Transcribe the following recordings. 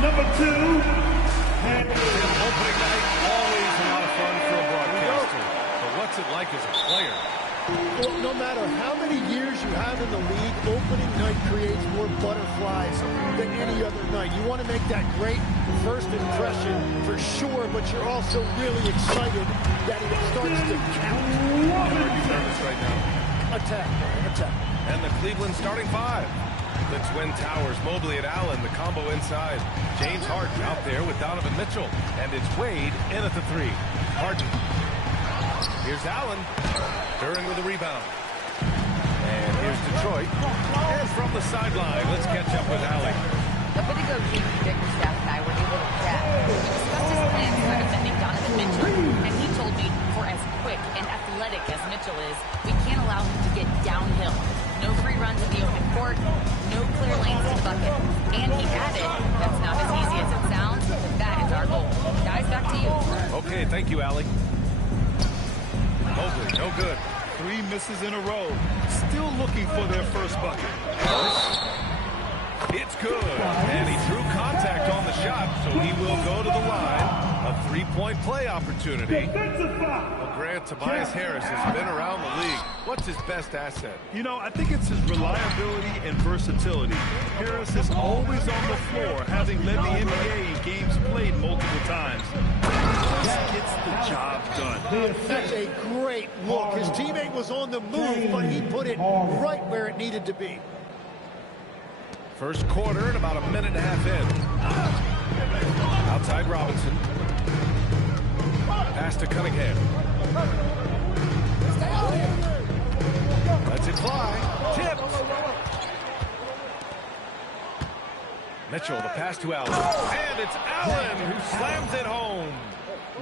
number 2. And opening night, always a lot of fun for a broadcaster. But what's it like as a player? Well, no matter how many years you have in the league, opening night creates more butterflies than any other night. You want to make that great first impression for sure, but you're also really excited that it starts to count. Are you nervous right now? Attack. And the Cleveland starting 5. Blitz win Towers, Mobley and Allen, the combo inside. James Harden out there with Donovan Mitchell. And it's Wade in at the 3. Harden. Here's Allen. Duran with a rebound. And here's Detroit. And from the sideline, let's catch up with Allen. A bit ago, Jimmy Bickerstaff and I were able to chat. We discussed his plans for defending Donovan Mitchell. And he told me, for as quick and athletic as Mitchell is, we can't allow him to get downhill. No free runs in the open court, no clear lanes to the bucket. And he added, that's not as easy as it sounds, but that is our goal. Guys, back to you. Okay, thank you, Allie. Mobley, no good. 3 misses in a row. Still looking for their first bucket. It's good. And he threw contact on the shot, so he will go to the line. A 3-point play opportunity. Well, Grant, Tobias Harris has been around the league. What's his best asset? You know, I think it's his reliability and versatility. Harris is always on the floor, having led the NBA in games played multiple times. Just gets the job done. That's a great look. His teammate was on the move, but he put it right where it needed to be. First quarter and about a minute and a half in. Outside Robinson. Pass to Cunningham. Lets it fly. Tipped. Mitchell, the pass to Allen. And it's Allen who slams it home.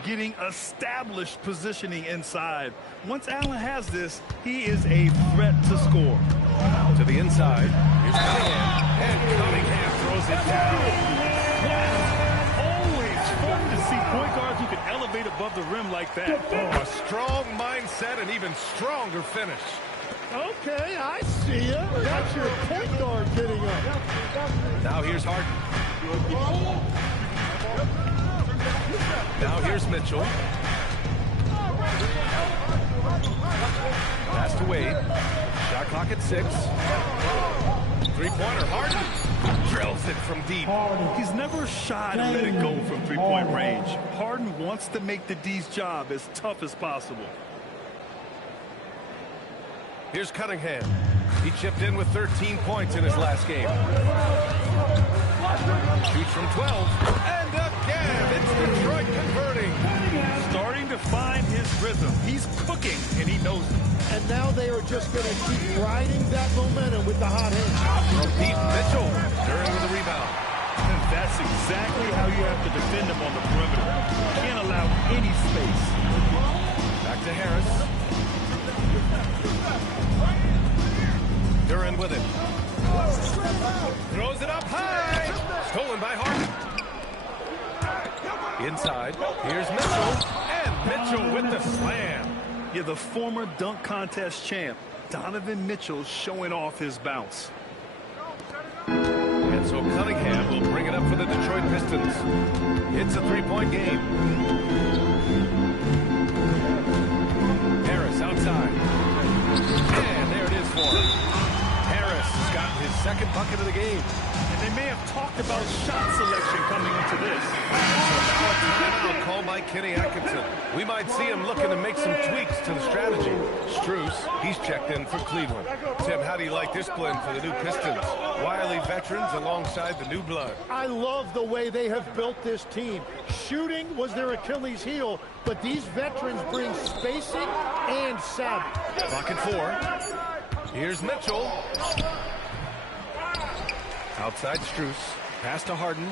Getting established positioning inside. Once Allen has this, he is a threat to score. To the inside. Here's Cunningham. And Cunningham throws it down. Always fun to see point guards who can elevate above the rim like that. Oh, a strong mindset and even stronger finish. Okay, I see you. That's your point guard getting up. Now here's Harden. Now here's Mitchell. Pass to Wade. Shot clock at 6. Three-pointer, Harden drills it from deep. He's never shy to let it go from three-point range. Harden wants to make the D's job as tough as possible. Here's Cunningham. He chipped in with 13 points in his last game. Shoots from 12. And again, it's Detroit converting. Starting to find his rhythm. He's cooking, and he knows it. And now they are just going to keep riding that momentum with the hot hand. From deep, Mitchell. Duran with the rebound. And that's exactly how you have to defend him on the perimeter. You can't allow any space. Back to Harris. Duran with it. Throws it up high. Stolen by Harden. Inside. Here's Mitchell. And Mitchell with the slam. Yeah, the former dunk contest champ, Donovan Mitchell, showing off his bounce. And so Cunningham will bring it up for the Detroit Pistons. It's a 3-point game. Harris outside. And there it is for him. Harris has gotten his second bucket of the game. And they may have talked about shot selection coming into this. So now a timeout called by Kenny Atkinson. We might see him looking to make some tweaks to the strategy. Strus, he's checked in for Cleveland. Tim, how do you like this blend for the new Pistons? Wily veterans alongside the new blood. I love the way they have built this team. Shooting was their Achilles heel, but these veterans bring spacing and savvy. Clock at 4. Here's Mitchell. Outside Strus. Pass to Harden.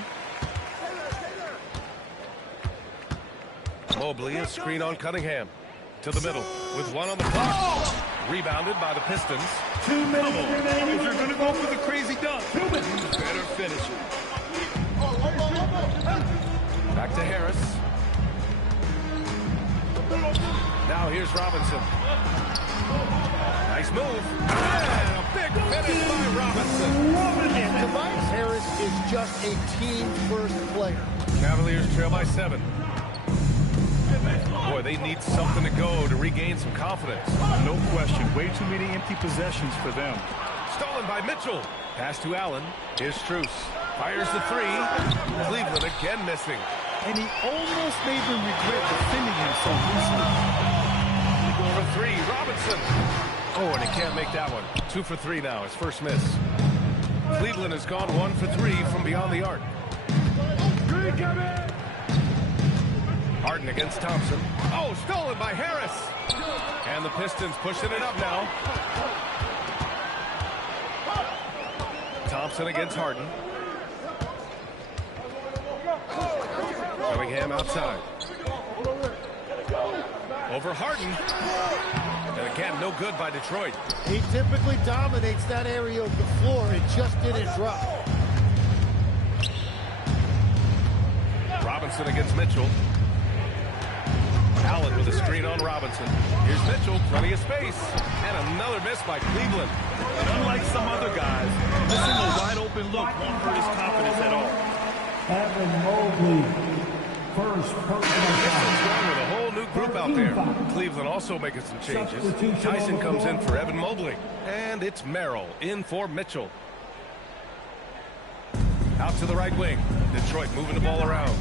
Mobley, a screen on Cunningham. To the middle with 1 on the clock. Rebounded by the Pistons. 2 minutes remaining. If you're going to go for the crazy dunk, you better finish it. Back to Harris. Now here's Robinson. Nice move. And a big finish by Robinson. And Tobias Harris is just just a team-first player. Cavaliers trail by 7. Boy, they need something to go to regain some confidence. No question. Way too many empty possessions for them. Stolen by Mitchell. Pass to Allen. Here's Strus. Fires the 3. Cleveland again missing. And he almost made them regret defending him so easily. For 3, Robinson. Oh, and he can't make that one. 2 for 3 now, his first miss. Cleveland has gone 1 for 3 from beyond the arc. Harden against Thompson. Oh, stolen by Harris. And the Pistons pushing it up now. Thompson against Harden. Cunningham outside. Over Harden. And again, no good by Detroit. He typically dominates that area of the floor. It just didn't drop. Robinson against Mitchell. Allen with a screen on Robinson. Here's Mitchell, plenty of space. And another miss by Cleveland. Unlike some other guys, missing a wide-open look won't hurt his confidence at all. Evan Mobley, first personal Pistons foul. going with a whole new group out there. Cleveland also making some changes. Tyson comes in for Evan Mobley. And it's Merrill in for Mitchell. Out to the right wing. Detroit moving the ball around.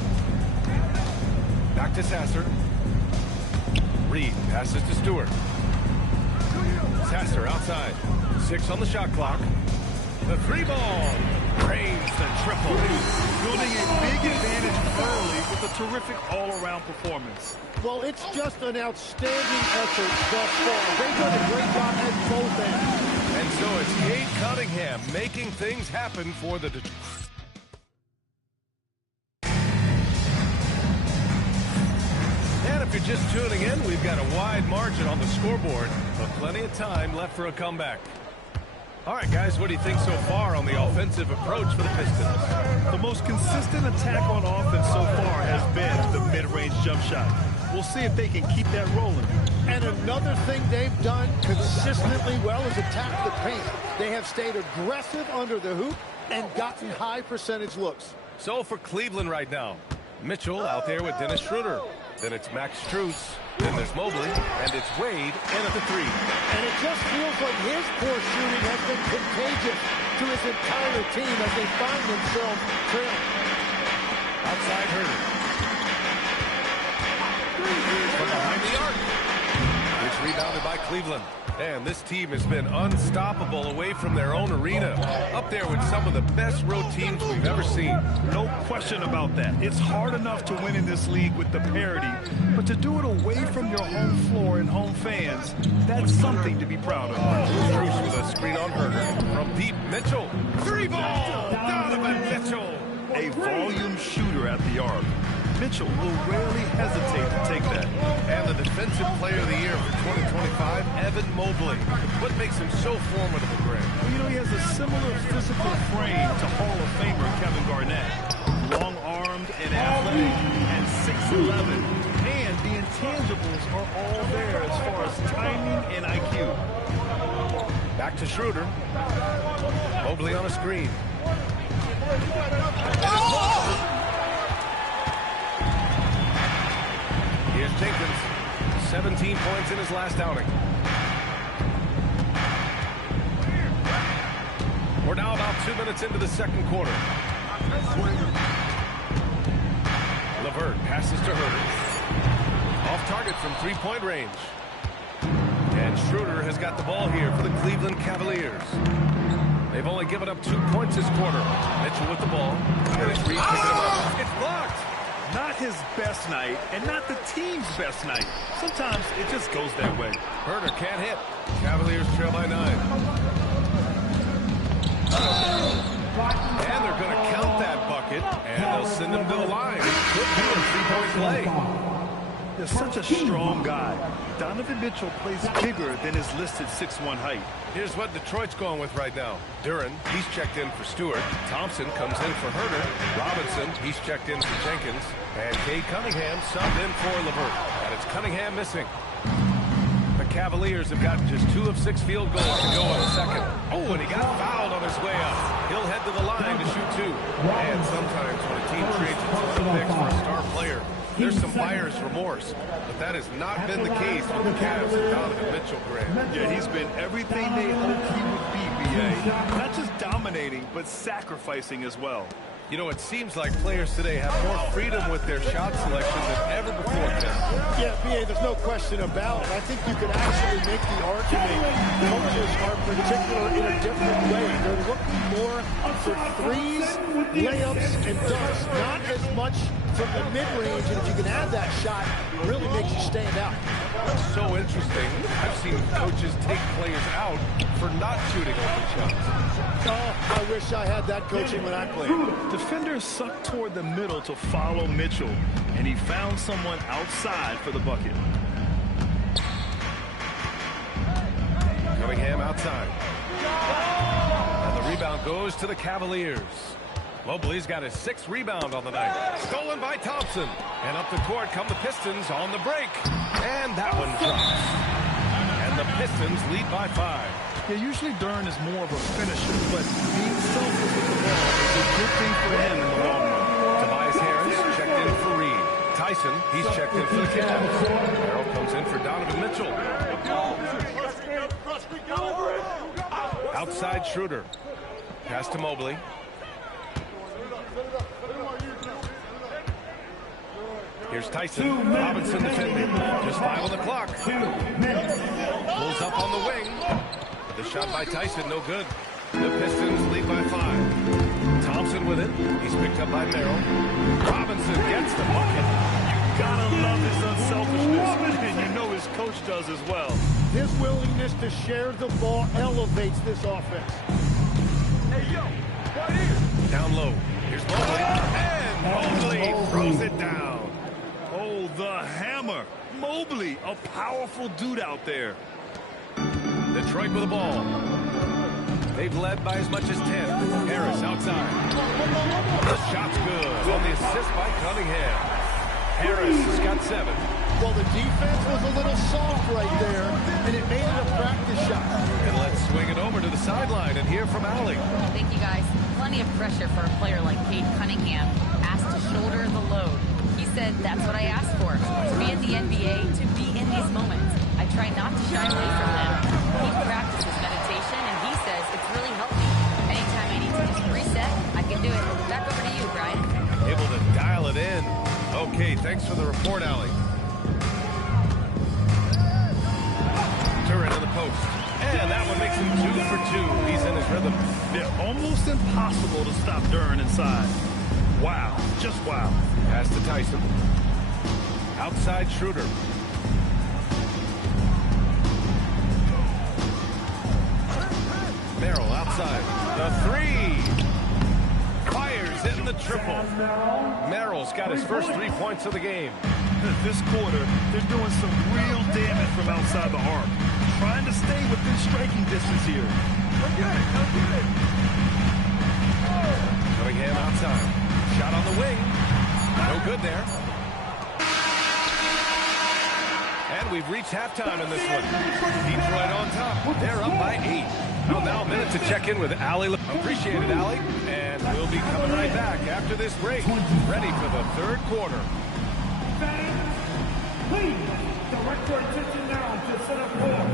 Back to Sasser. Reed passes to Stewart. Sasser outside. 6 on the shot clock. The 3 ball. Drains the triple. Building a big advantage early with a terrific all-around performance. Well, it's just an outstanding effort thus far. They've done a great job at both ends. And so it's Cade Cunningham making things happen for the Detroit. And if you're just tuning in, we've got a wide margin on the scoreboard, but plenty of time left for a comeback. All right, guys, what do you think so far on the offensive approach for the Pistons? The most consistent attack on offense so far has been the mid-range jump shot. We'll see if they can keep that rolling. And another thing they've done consistently well is attack the paint. They have stayed aggressive under the hoop and gotten high percentage looks. So for Cleveland right now, Mitchell out there with Dennis Schroeder. Then it's Max Strus. Then there's Mobley. And it's Wade in at the 3. And it just feels like his poor shooting has been contagious to his entire team as they find themselves trailing. Outside Herder. From behind the arc. It's rebounded by Cleveland. And this team has been unstoppable away from their own arena. Up there with some of the best road teams we've ever seen. No question about that. It's hard enough to win in this league with the parity, but to do it away from your home floor and home fans, that's something to be proud of. Strus with a screen on Herder. From deep, Mitchell. 3 ball! Donovan Mitchell! A volume shooter at the arc. Mitchell will rarely hesitate to take that. And the Defensive Player of the Year for 2025, Evan Mobley. What makes him so formidable, Grant? Well, you know, he has a similar physical frame to Hall of Famer Kevin Garnett. Long-armed and athletic and 6'11". And the intangibles are all there as far as timing and IQ. Back to Schroeder. Mobley on a screen. Here's Jenkins, 17 points in his last outing. We're now about 2 minutes into the second quarter. LeVert passes to Herder. Off target from 3-point range. And Schroeder has got the ball here for the Cleveland Cavaliers. They've only given up 2 points this quarter. Mitchell with the ball. And it's Reed picking him up. It's blocked. Not his best night, and not the team's best night. Sometimes it just goes that way. Herder can't hit. Cavaliers trail by 9. And they're going to count that bucket, and they'll send him to the line. Could be a 3-point play. They're such a strong guy. Donovan Mitchell plays bigger than his listed 6'1" height. Here's what Detroit's going with right now. Duren, he's checked in for Stewart. Thompson comes in for Herder. Robinson, he's checked in for Jenkins. And Cade Cunningham subbed in for LeVert. And it's Cunningham missing. The Cavaliers have gotten just 2 of 6 field goals to go in the second. Oh, and he got fouled on his way up. He'll head to the line to shoot 2. And sometimes when a team trades a ton of picks for a star player, there's some buyer's remorse. But that has not been the case with the Cavs and Donovan Mitchell, Grant. Yeah, he's been everything they hoped he would be, B.A. Not just dominating, but sacrificing as well. You know, it seems like players today have more freedom with their shot selection than ever before, Ken. Yeah, B.A., there's no question about it. I think you could actually make the argument coaches are particular in a different way. They're looking more for threes, layups, and dunks. Not as much from the mid-range, and if you can add that shot, it really makes you stand out. It's so interesting. I've seen coaches take players out for not shooting open shots. Oh, I wish I had that coaching when I played. Defenders sucked toward the middle to follow Mitchell, and he found someone outside for the bucket. Cunningham outside. And the rebound goes to the Cavaliers. Mobley's got his 6th rebound on the night. Stolen by Thompson. And up the court come the Pistons on the break. And that one drops. And the Pistons lead by 5. Yeah, usually Durn is more of a finisher, but being selfless with the ball is a good thing for him in the long run. Tobias Harris checked in for Reed. Tyson, he's checked in for the Cavs. Merrill comes in for Donovan Mitchell. Outside Schroeder. Pass to Mobley. Here's Tyson. Robinson defending. Just 5 on the clock. Pulls up on the wing. The shot by Tyson, no good. The Pistons lead by 5. Thompson with it. He's picked up by Merrill. Robinson gets the bucket. You gotta love his unselfishness, and you know his coach does as well. His willingness to share the ball elevates this offense. Hey, yo, right here. Down low. Here's Mobley. And Mobley throws it down. Oh, the hammer. Mobley, a powerful dude out there. Detroit with the ball. They've led by as much as 10. Harris outside. The shot's good on the assist by Cunningham. Harris has got 7. Well, the defense was a little soft right there, and it made it a practice shot. And let's swing it over to the sideline and hear from Allie. Thank you, guys. Plenty of pressure for a player like Cade Cunningham, asked to shoulder the load. He said, that's what I asked for, to be in the NBA, to be in these moments. I try not to shy away from them. He practices meditation, and he says it's really helped me. Anytime I need to just reset, I can do it. Back over to you, Brian. Able to dial it in. Okay, thanks for the report, Allie. Turret to the post. And that one makes him 2 for 2. He's in his rhythm. They're almost impossible to stop Durn inside. Wow, just wow. Pass to Tyson. Outside Schroeder. Merrill outside. The 3. Fires in the triple. Merrill's got his first 3 points of the game. This quarter, they're doing some real damage from outside the arc. Trying to stay within striking distance here. Cunningham outside. Shot on the wing. No good there. And we've reached halftime in this one. Detroit on top. They're up by 8. Well, now a minute to check in with Allie. Appreciate it, Allie. And we'll be coming right back after this break. Ready for the 3rd quarter. Please direct your attention now to set up court.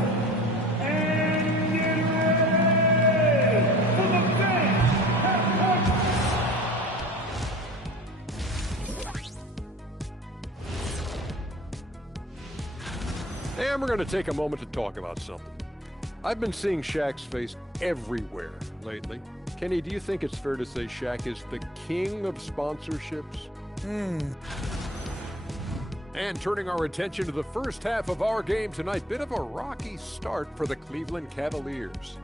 And get ready for the big And we're going to take a moment to talk about something. I've been seeing Shaq's face everywhere lately. Kenny, do you think it's fair to say Shaq is the king of sponsorships? And turning our attention to the first half of our game tonight, bit of a rocky start for the Cleveland Cavaliers.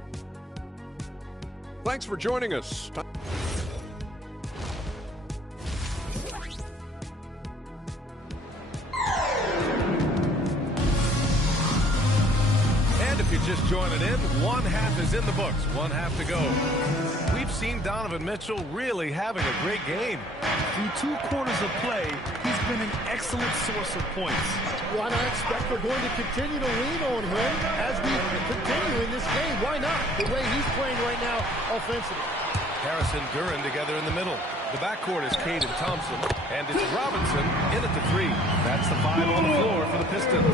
Thanks for joining us. And if you're just joining in, 1 half is in the books, 1 half to go. We've seen Donovan Mitchell really having a great game. Through 2 quarters of play, he's been an excellent source of points. Why not expect we're going to continue to lean on him as we continue in this game? Why not? The way he's playing right now offensively. Harris and Duran together in the middle. The backcourt is Cade and Thompson, and it's Robinson in at the 3. That's the 5 on the floor for the Pistons.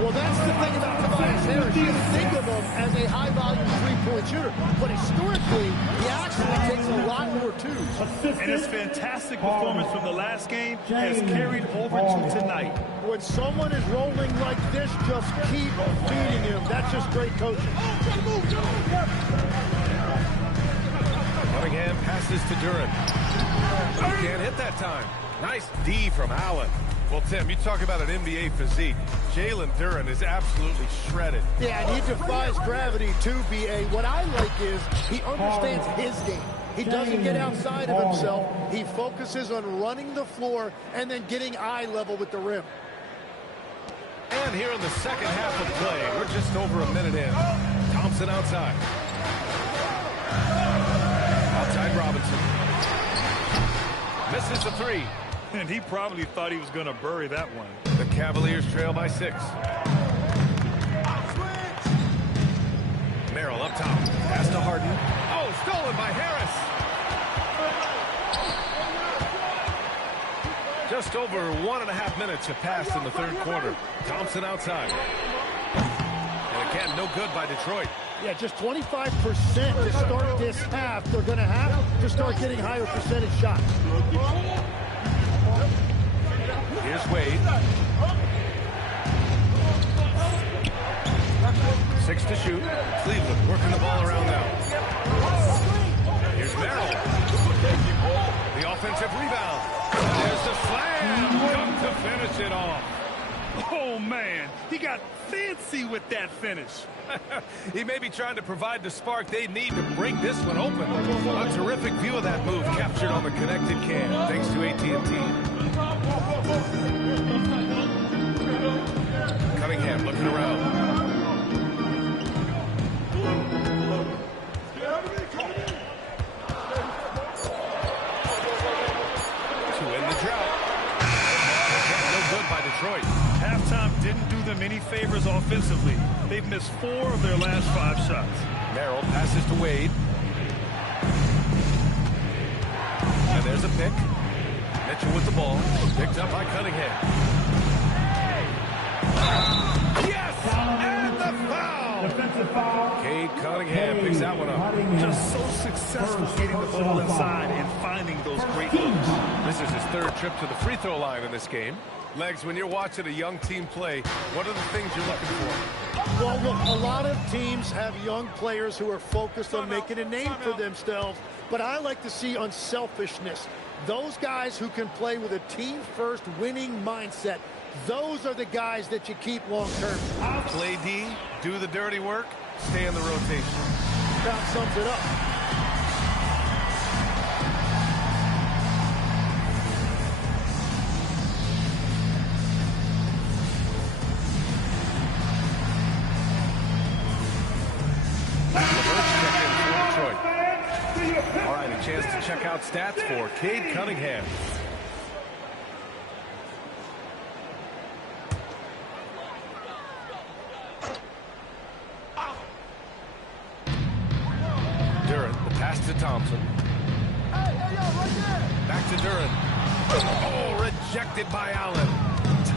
Well, that's the thing about Tobias Harris. You think of him as a high-volume three-point shooter, but historically, he actually takes a lot more twos. And his fantastic performance from the last game has carried over to tonight. When someone is rolling like this, just keep feeding him. That's just great coaching. Cunningham passes to Duran. Can't hit that time. Nice D from Allen. Well, Tim, you talk about an NBA physique. Jalen Duran is absolutely shredded. Yeah, and he defies gravity too, B.A. What I like is he understands his game. He doesn't get outside of himself. He focuses on running the floor and then getting eye level with the rim. And here in the second half of play, we're just over a minute in. Thompson outside. Outside Robinson. Misses the 3. And he probably thought he was going to bury that one. The Cavaliers trail by 6. Merrill up top. Pass to Harden. Oh, stolen by Harris. Just over 1.5 minutes have passed in the third quarter. Thompson outside. And again, no good by Detroit. Yeah, just 25% to start this half. They're going to have to start getting higher percentage shots. Here's Wade. 6 to shoot. Cleveland working the ball around now. Here's Merrill. The offensive rebound. There's the slam. Come to finish it off. Oh, man. He got fancy with that finish. He may be trying to provide the spark they need to break this one open. A terrific view of that move captured on the connected cam, thanks to AT&T. Cunningham looking around. To end the drought. No good by Detroit. Halftime didn't do them any favors offensively. They've missed 4 of their last 5 shots. Merrill passes to Wade. And there's a pick. Mitchell with the ball. Picked up by Cunningham. Yes! And the foul! Defensive foul. Cade Cunningham picks that one up. Just so successful getting the ball inside and finding those great looks. This is his 3rd trip to the free throw line in this game. Legs, when you're watching a young team play, what are the things you're looking for? Well, look, a lot of teams have young players who are focused on making a name for themselves, but I like to see unselfishness. Those guys who can play with a team-first winning mindset, those are the guys that you keep long-term. Play D, do the dirty work, stay in the rotation. That sums it up. All right, a chance to check out stats for Cade Cunningham. Duran, the pass to Thompson. Back to Duran. Oh, rejected by Allen.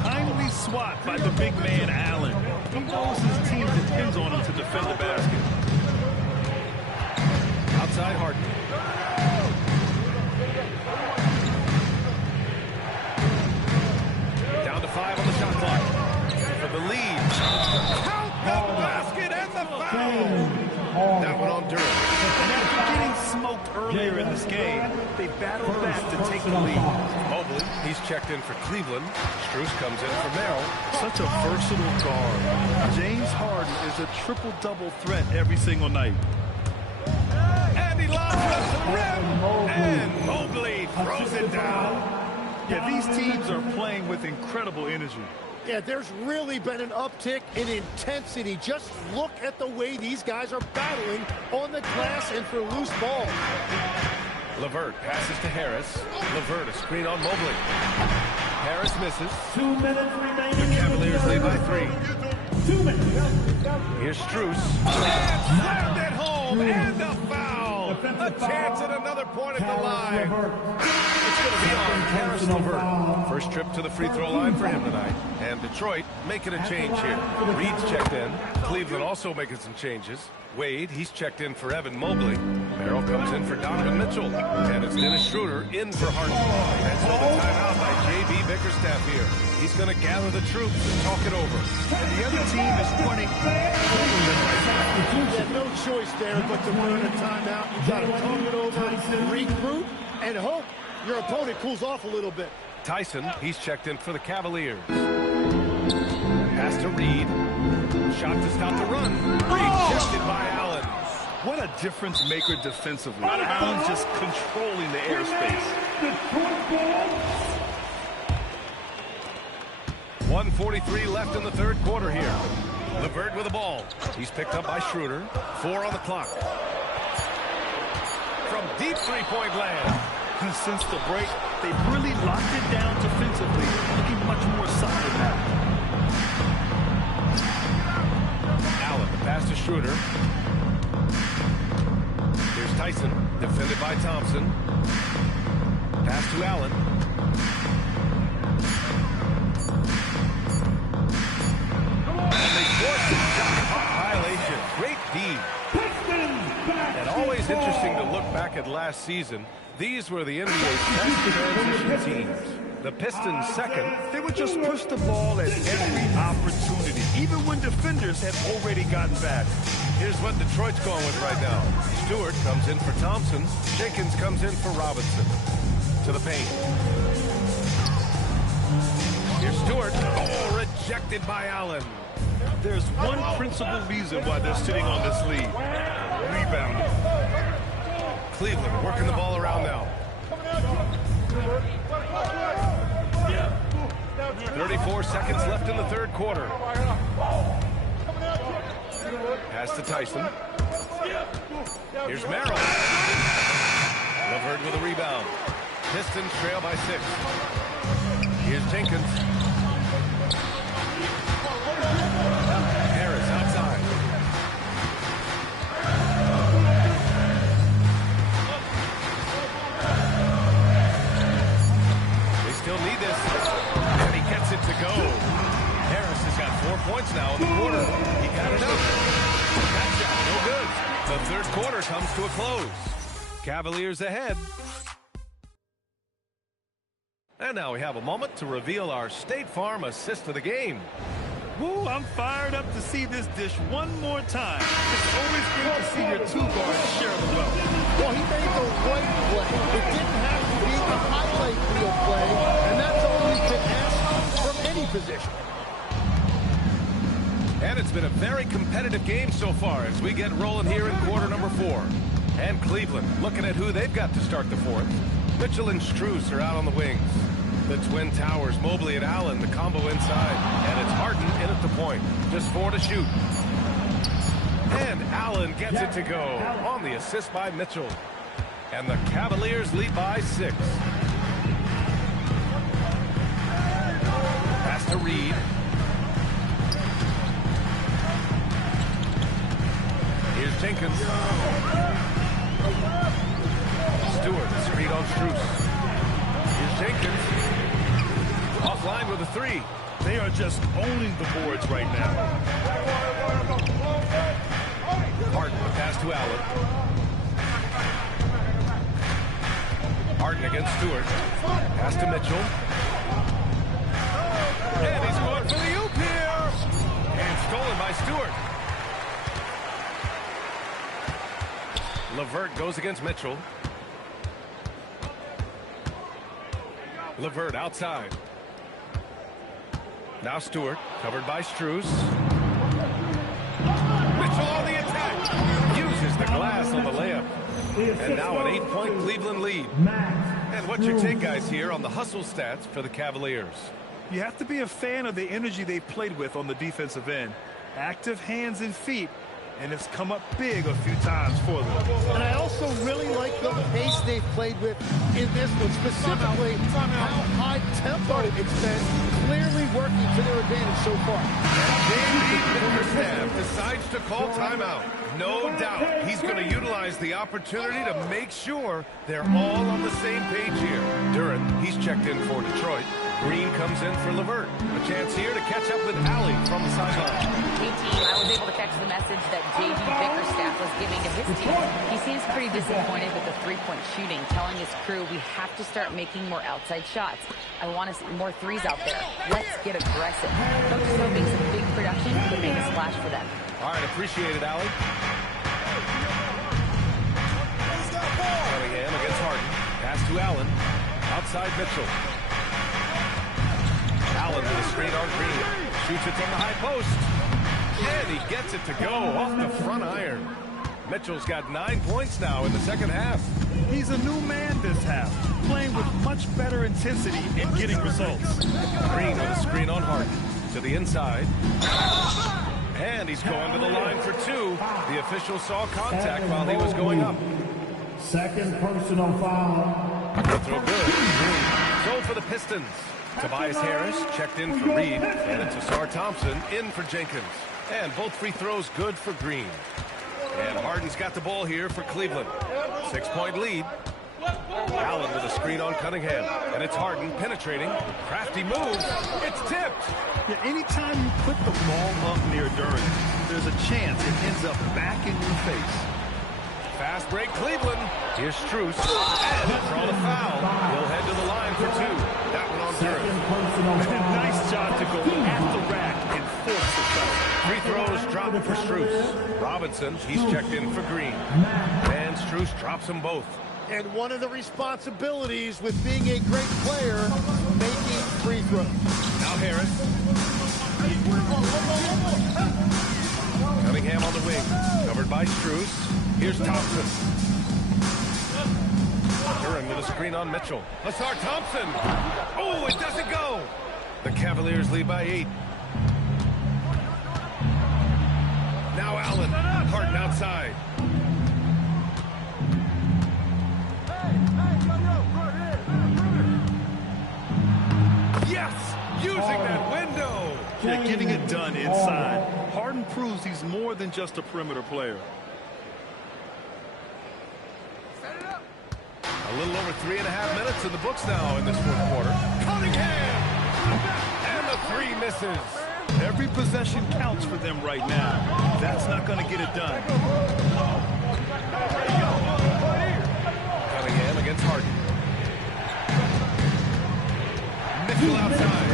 Timely swat by the big man, Allen. He knows his team depends on him to defend the basket. Outside Harden. Down to 5 on the shot clock. For the lead. Count the basket and the foul. That one on Duran. And after getting smoked earlier in this game, they battled back to take the lead. Mobley, he's checked in for Cleveland. Strus comes in for Merrill. Such a versatile guard. James Harden is a triple-double threat every single night. And he lobs it at the rim. And Mobley throws it down. Yeah, these teams are playing with incredible energy. Yeah, there's really been an uptick in intensity. Just look at the way these guys are battling on the glass and for loose balls. LeVert passes to Harris. LeVert, a screen on Mobley. Harris misses. 2 minutes remaining. The Cavaliers lead by 3. 2 minutes. Here's Strus. And slammed it home. And the foul. A chance at another point at the line. It's going to be on Harris LeVert. First trip to the free throw line for him tonight. And Detroit making a change here. Reed's checked in. Cleveland also making some changes. Wade, he's checked in for Evan Mobley. Merrill comes in for Donovan Mitchell. And it's Dennis Schroeder in for Harden. And so the timeout by J.B. Bickerstaff here. He's going to gather the troops and talk it over. And the other team is running. You have no choice there but to run a timeout. You got to talk it over, regroup, and hope your opponent cools off a little bit. Tyson, he's checked in for the Cavaliers. Pass to Reed. Shot to stop the run. Rejected by Allen. What a difference maker defensively. Allen just controlling the airspace. 1:43 left in the third quarter here. LeVert with the ball. He's picked up by Schroeder. 4 on the clock. From deep three-point land. Since the break, they've really locked it down defensively, looking much more solid now. Allen, the pass to Schroeder. Here's Tyson, defended by Thompson. Pass to Allen. And they force the shot violation. Great D. And always interesting to look back at last season. These were the NBA's best transition teams. The Pistons second. They would just push the ball at every opportunity, even when defenders have already gotten back. Here's what Detroit's going with right now. Stewart comes in for Thompson. Jenkins comes in for Robinson. To the paint. Here's Stewart. Oh, rejected by Allen. There's one principal reason why they're sitting on this lead. Rebounding. Cleveland working the ball around now. 34 seconds left in the third quarter. Pass to Tyson. Here's Merrill. LeVert with a rebound. Pistons trail by 6. Here's Jenkins. Harris outside. They still need this. And he gets it to go. Harris has got 4 points now in the quarter. He got it out. That shot, no good. The third quarter comes to a close. Cavaliers ahead. And now we have a moment to reveal our State Farm assist of the game. Woo, I'm fired up to see this dish one more time. It's always great to see your two guards share the wealth. Well, he made the right play. It didn't have to be a highlight reel play, and that's all you can ask from any position. And it's been a very competitive game so far as we get rolling here in quarter number 4. And Cleveland looking at who they've got to start the fourth. Mitchell and Strus are out on the wings. The Twin Towers, Mobley and Allen, the combo inside. And it's Harden in at the point. Just 4 to shoot. And Allen gets it to go on the assist by Mitchell. And the Cavaliers lead by 6. Pass to Reed. Here's Jenkins. Stewart, screen on Strus. Here's Jenkins. Offline with a 3. They are just owning the boards right now. Harden, the pass to Allen. Harden against Stewart. Pass to Mitchell. And he's going for the oop here. And stolen by Stewart. LeVert goes against Mitchell. LeVert outside. Now Stewart, covered by Strus. Mitchell on the attack. Uses the glass on the layup. And now an 8-point Cleveland lead. And what's your take, guys, here on the hustle stats for the Cavaliers? You have to be a fan of the energy they've played with on the defensive end. Active hands and feet. and it's come up big a few times for them. And I also really like the pace they've played with in this one, specifically how high tempo it's been, clearly working to their advantage so far. Staff decides to call timeout. No doubt he's going to utilize the opportunity to make sure they're all on the same page here. Duran, he's checked in for Detroit. Green comes in for Levert. A chance here to catch up with Allie from the sideline. Hey team, I was able to catch the message that J.B. Bickerstaff was giving to his team. He seems pretty disappointed with the three-point shooting, telling his crew we have to start making more outside shots. I want to see more threes out there. Let's get aggressive. Coach is hoping some big production could make a splash for them. All right, appreciate it, Allie. Cunningham against Harden. Pass to Allen. Outside Mitchell. Allen with a screen on Green. Shoots it from the high post. And he gets it to go off the front iron. Mitchell's got 9 points now in the second half. He's a new man this half, playing with much better intensity and getting results. Green with a screen on Harden. To the inside. And he's going to the line for two. The official saw contact while he was going up. Second personal foul. The throw good. So for the Pistons. Tobias Harris checked in for Reed. And it's Asar Thompson in for Jenkins. And both free throws good for Green. And Harden's got the ball here for Cleveland. 6-point lead. Allen with a screen on Cunningham. And it's Harden penetrating. Crafty move. It's tipped. Yeah, anytime you put the ball up near Duran, there's a chance it ends up back in your face. Fast break Cleveland. Here's Strus. And he's drawn a foul. He'll head to the line for two. That one on Duran. Nice job to go at the rack and force the foul. Free throws dropped for Strus. Robinson, he's checked in for Green. And Strus drops them both. And one of the responsibilities with being a great player, making free throws. Now Harris. Cunningham on the wing. Covered by Strus. Here's Thompson. Duran with a screen on Mitchell. Asar Thompson. Oh, it doesn't go. The Cavaliers lead by 8. Now Allen. Harden outside. Yes! Using that window! Yeah, getting it done inside. Harden proves he's more than just a perimeter player. A little over 3.5 minutes in the books now in this fourth quarter. Cunningham! And the three misses. Every possession counts for them right now. That's not going to get it done. Cunningham against Harden. Mitchell outside.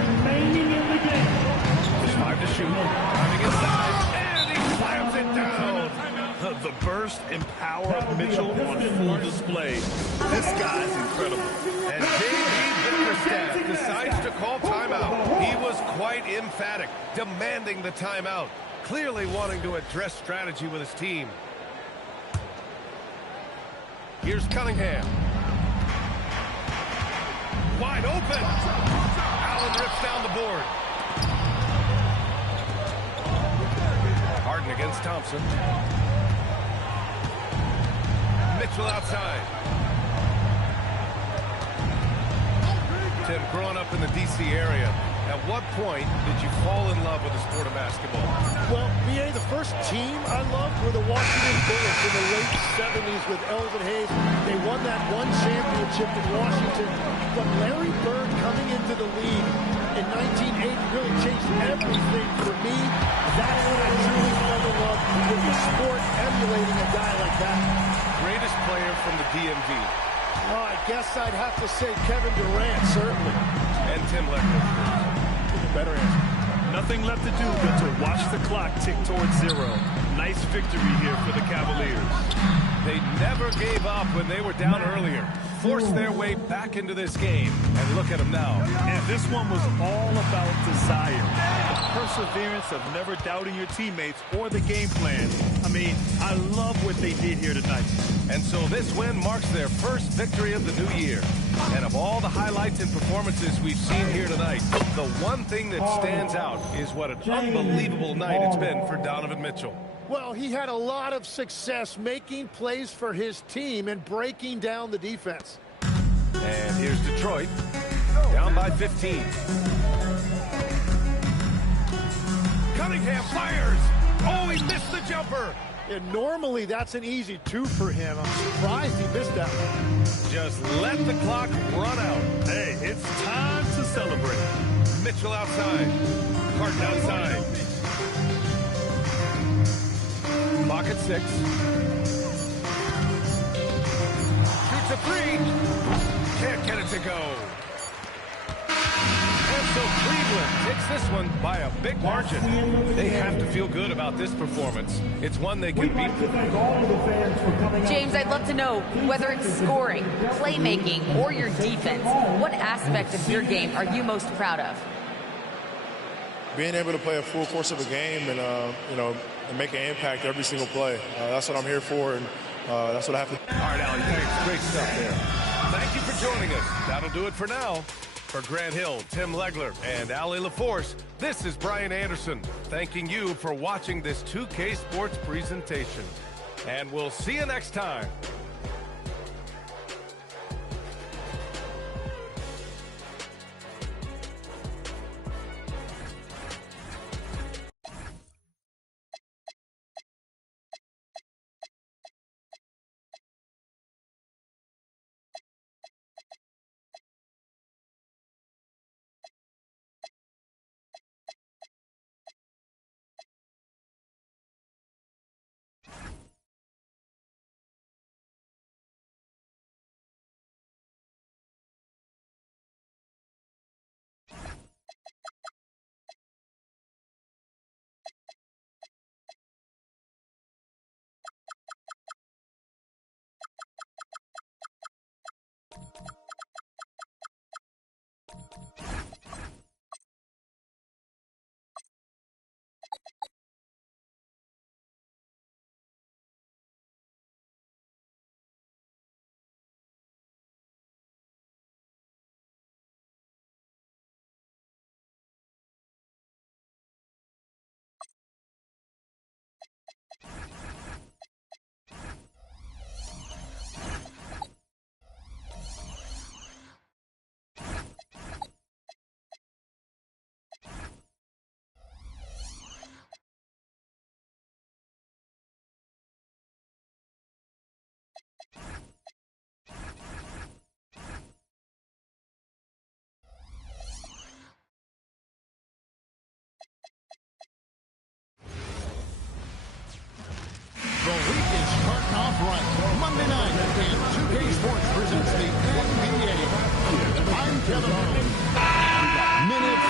Just 5 to shoot. Driving inside. And he slams it down. The burst and power of Mitchell on full display. This guy's incredible. And J.B. Bickerstaff decides to call timeout. He was quite emphatic, demanding the timeout, clearly wanting to address strategy with his team. Here's Cunningham. Wide open. Allen rips down the board. Harden against Thompson. Mitchell outside. Tim, growing up in the D.C. area, at what point did you fall in love with the sport of basketball? Well, BA, the first team I loved were the Washington Bullets in the late 70s with Elvin Hayes. They won that one championship in Washington. But Larry Bird coming into the league in 1980 really changed everything for me. That's when I truly fell in love with the sport, emulating a guy like that. Greatest player from the DMV. Oh, I guess I'd have to say Kevin Durant, certainly. And Tim Lecter. Better answer. Nothing left to do but to watch the clock tick towards 0. Nice victory here for the Cavaliers. They never gave up when they were down earlier. Forced their way back into this game. And look at them now. And this one was all about desire. The perseverance of never doubting your teammates or the game plan. I mean, I love what they did here tonight. And so this win marks their first victory of the new year. And of all the highlights and performances we've seen here tonight, the one thing that stands out is what an unbelievable night it's been for Donovan Mitchell. Well, he had a lot of success making plays for his team and breaking down the defense. And here's Detroit, down by 15. Cunningham fires. Oh, he missed the jumper. And normally that's an easy 2 for him. I'm surprised he missed that one. Just let the clock run out. Hey, it's time to celebrate. Mitchell outside. Harden outside. Clock at 6. Shoots a 3. Can't get it to go. And so Cleveland takes this one by a big margin. They have to feel good about this performance. It's one they can beat. We'd like to thank all of the fans for coming out. James, I'd love to know, whether it's scoring, playmaking, or your defense, what aspect of your game are you most proud of? Being able to play a full course of a game and, and make an impact every single play. That's what I'm here for, and that's what I have to. All right, Allie, thanks. Great stuff there. Thank you for joining us. That'll do it for now. For Grant Hill, Tim Legler, and Allie LaForce, this is Brian Anderson, thanking you for watching this 2K Sports presentation. And we'll see you next time. The week is starting off right. Monday night, and 2K Sports presents the NBA. I'm Kevin Harlan. Minutes,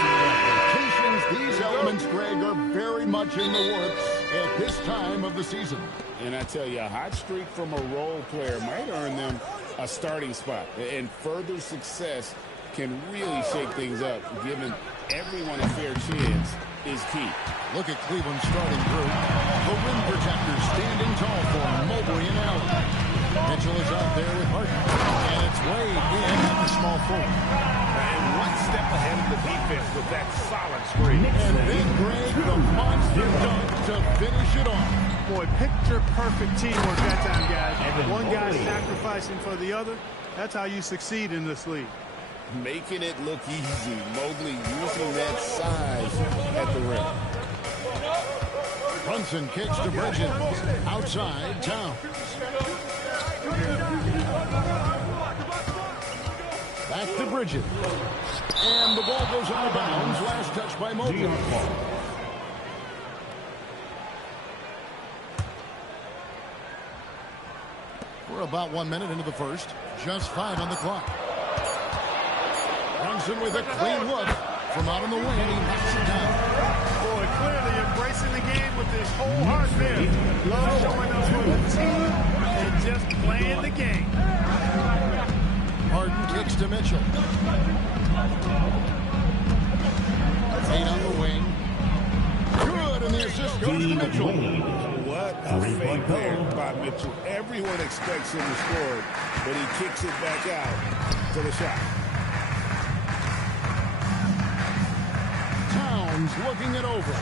rotations, these elements, Greg, are very much in the works at this time of the season. And I tell you, a hot streak from a role player might earn them a starting spot. And further success can really shake things up, giving everyone a fair chance is key. Look at Cleveland's starting group. The rim protectors standing tall for Mobley and Allen. Mitchell is out there with Harden. And it's Wade in at the small forward. And one step ahead of the defense with that solid screen. And then Greg, the monster dunk to finish it off. Boy, picture-perfect teamwork that time, guys. One guy sacrificing for the other. That's how you succeed in this league. Making it look easy. Mobley using that size at the rim. Brunson kicks to Bridges. Outside, Towns. Back to Bridges. And the ball goes out of bounds. Last touch by Mobley. We're about 1 minute into the first. Just 5 on the clock. Brunson with a clean look. From out on the wing, he knocks it down. Boy, clearly embracing the game with his whole heart there. Love showing up for the team and just playing the game. Harden kicks to Mitchell. 8 on the wing. Good, and the assist goes to Mitchell. What a fake there by Mitchell. Everyone expects him to score, but he kicks it back out to the shot. Towns looking it over.